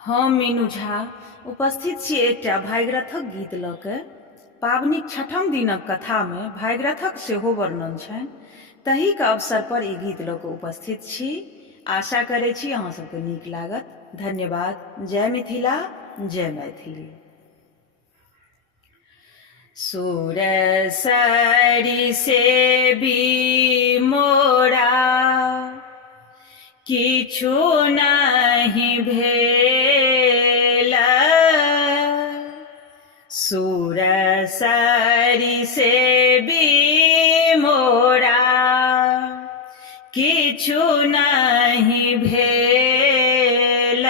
हम मीनू झा उपस्थित छी एकटा भागीरथक गीत लऽ कऽ। पाबनिक छठम दिनक कथामे भागीरथक सेहो वर्णन छनि, तहिक अवसर पर ई गीत लऽ कऽ उपस्थित छी। आशा करै छी अहाँ सबके नीक लागत। धन्यवाद। जय मिथिला, जय मैथिली। सुरसरी से भी मोरा किछु नहि भेल, सुरसरी से भी मोरा किछु नहि भेल,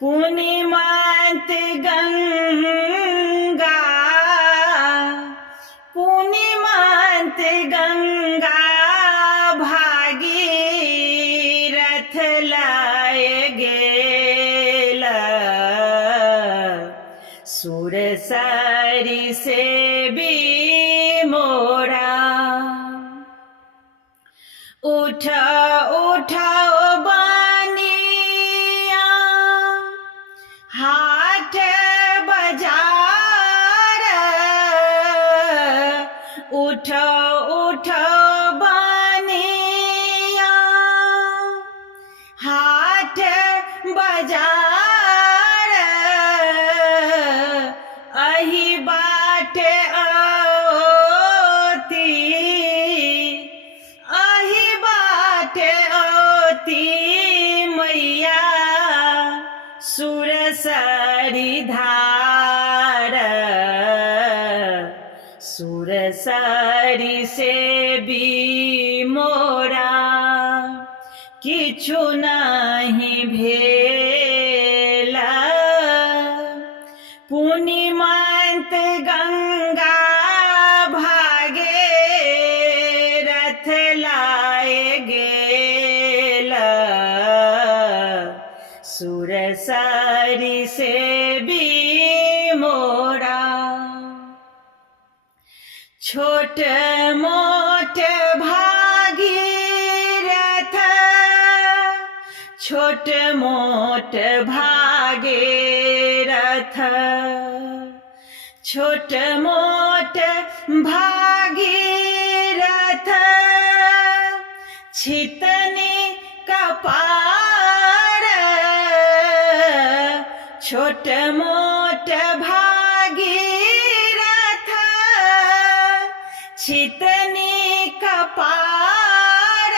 पुण्यमत गंगा पुण्यमत गंगा भागीरथ लय गेल, सुरसरी से भी मोरा। उठ उठ बनिया हाट बाजार, उठ उठ बनिया हाट बाजार, अही बाटे ओती, अही बाटे ओती मैया सुरसरी धार, सुरसरी से भी मोरा किछु नहि भेल, पुण्यमत गंगा भागीरथ लय गेल, सुरसरी से भी मोरा। छोट मोट भागीरथ, छोट मोट भागीरथ, छोट मोट भागीरथ, छितनी कपार, छोट मोट भागीरथ, छितनी कपार,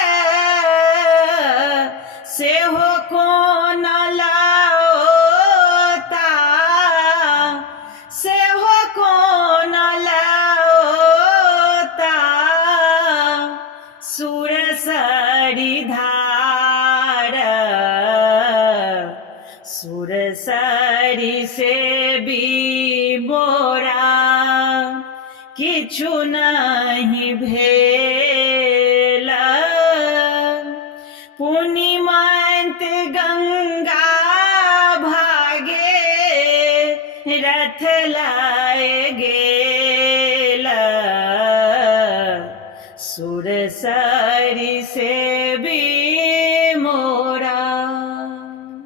सेहो कोन लाओता, सेहो कोन लाओता, सुरसरी धार, सुरसरी से भी मोरा किछु नहि भेल, पुण्यमत गंगा भागीरथ लय गेल, सुरसरी से